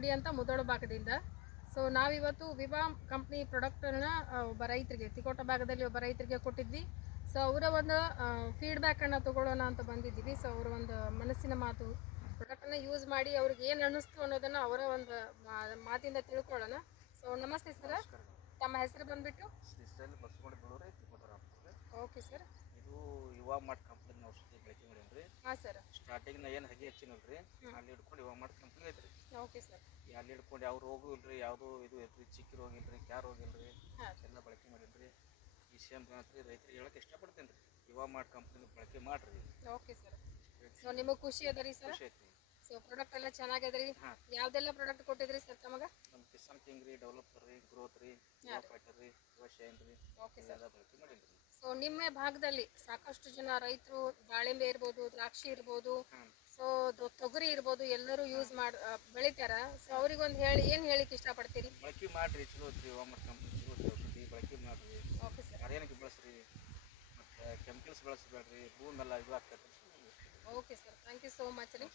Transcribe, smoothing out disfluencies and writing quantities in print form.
ಗೌಡಿ ಅಂತ ಮುದೋಳ ಭಾಗದಿಂದ. ಸೊ ನಾವಿವತ್ತು ವಿವಾ ಕಂಪ್ನಿ ಪ್ರಾಡಕ್ಟನ್ನು ಒಬ್ಬ ರೈತರಿಗೆ ತಿಕೋಟ ಭಾಗದಲ್ಲಿ ಒಬ್ಬ ರೈತರಿಗೆ ಕೊಟ್ಟಿದ್ವಿ. ಸೊ ಅವರ ಒಂದು ಫೀಡ್ಬ್ಯಾಕನ್ನು ತಗೊಳ್ಳೋಣ ಅಂತ ಬಂದಿದ್ದೀವಿ. ಸೊ ಅವರ ಒಂದು ಮನಸ್ಸಿನ ಮಾತು, ಪ್ರಾಡಕ್ಟನ್ನು ಯೂಸ್ ಮಾಡಿ ಅವ್ರಿಗೆ ಏನು ಅನ್ನಿಸ್ತು ಅನ್ನೋದನ್ನು ಅವರ ಒಂದು ಮಾತಿಂದ ತಿಳ್ಕೊಳ್ಳೋಣ. ಸೊ ನಮಸ್ತೆ ಸರ್, ತಮ್ಮ ಹೆಸರು ಬಂದುಬಿಟ್ಟು? ಶ್ರೀಶೈಲ್ ಬಸವಣ್ಣ ಬೆಳೂರು ತಿಕೋಟರ. Okay sir. ಇದು ಯುವಾ ಮಾರ್ಟ್ ಕಂಪ್ನಿ ಔಷಧಿ ಬಳಕೆ ಮಾಡೀನಿ. ಹಾಂ ಸರ್. ಸ್ಟಾರ್ಟಿಂಗ್ ಏನು ಹಗೆ ಹೆಚ್ಚಿನಲ್ರಿ, ಅಲ್ಲಿ ಹಿಡ್ಕೊಂಡು ಯುವಾ ಮಾರ್ಟ್ ಕಂಪ್ನಿ ಐತ್ರಿ. Okay sir. ಅಲ್ಲಿ ಹಿಡ್ಕೊಂಡು ಯಾವ ರೋಗು ಇಲ್ರಿ, ಯಾವುದು ಇದು ಐತ್ರಿ, ಚಿಕ್ಕಿ ರೋಗ ಇಲ್ರಿ, ಕ್ಯಾ ರೋಗ ಇಲ್ರಿ, ಎಲ್ಲ ಬಳಕೆ ಮಾಡೀನಿ. ಈ ಸೇಮ್ ರೀ ರೈತರಿಗೆ ಹೇಳಕ್ಕೆ ಇಷ್ಟಪಡ್ತೇನೆ ರೀ, ಯುವಾ ಮಾರ್ಟ್ ಕಂಪ್ನಿ ಬಳಕೆ ಮಾಡ್ರಿ. Okay sir. ಸೊ ನಿಮಗೆ ಖುಷಿ ಅದ ರೀ ಸರ್? ಖುಷಿ ಐತಿ. ಸೊ ಪ್ರಾಡಕ್ಟ್ ಎಲ್ಲ ಚೆನ್ನಾಗಿದೆ ರೀ. ಯಾವ್ದೆಲ್ಲ ಪ್ರಾಡಕ್ಟ್ ಕೊಟ್ಟಿದ್ರಿ ಸರ್ ತಮಗೆ? ನಮ್ಮ ಕಿಸಾನ್ ಕಿಂಗ್ ರೀ, ಡೆವಲಪರ್ ರೀ, ಗ್ರೋತ್ ರೀ, ಫೈಟರ್ ರೀ, ಶೈನ್ ರೀ, ಓಕೆ ಸರ್. ಎಲ್ಲ ಬಳಕೆ ಮಾಡೀನಿ ರೀ. ಸೊ ನಿಮ್ಮ ಭಾಗದಲ್ಲಿ ಸಾಕಷ್ಟು ಜನ ರೈತರು ದಾಳಿಂಬೆ ಇರ್ಬೋದು, ದ್ರಾಕ್ಷಿ ಇರ್ಬೋದು, ಸೊ ತೊಗರಿ ಇರ್ಬೋದು, ಎಲ್ಲರೂ ಯೂಸ್ ಮಾಡಿ ಬೆಳಿತಾರ. ಸೊ ಅವ್ರಿಗೊಂದು ಏನು ಹೇಳಿಕ್ಕೆ ಇಷ್ಟಪಡ್ತೀರಿ? ಬಳಕೆ ಮಾಡಿರಿ, ಚಲೋ ಐತ್ರಿ. ಯುವಾ ಮಾರ್ಟ್ ಕಂಪ್ನಿ ಚಲೋ ಐತಿ, ಔಷಧಿ ಬಳಕೆ ಮಾಡಿರಿ. Okay sir. ಆರ್ಗ್ಯಾನಿಕ್ ಬಳಸ್ರಿ, ಮತ್ತು ಕೆಮಿಕಲ್ಸ್ ಬಳಸಬೇಡ್ರಿ, ಭೂಮಿ ಎಲ್ಲ ಇದು ಆಗ್ತೈತೆ. Okay sir, thank you so much ರೀ.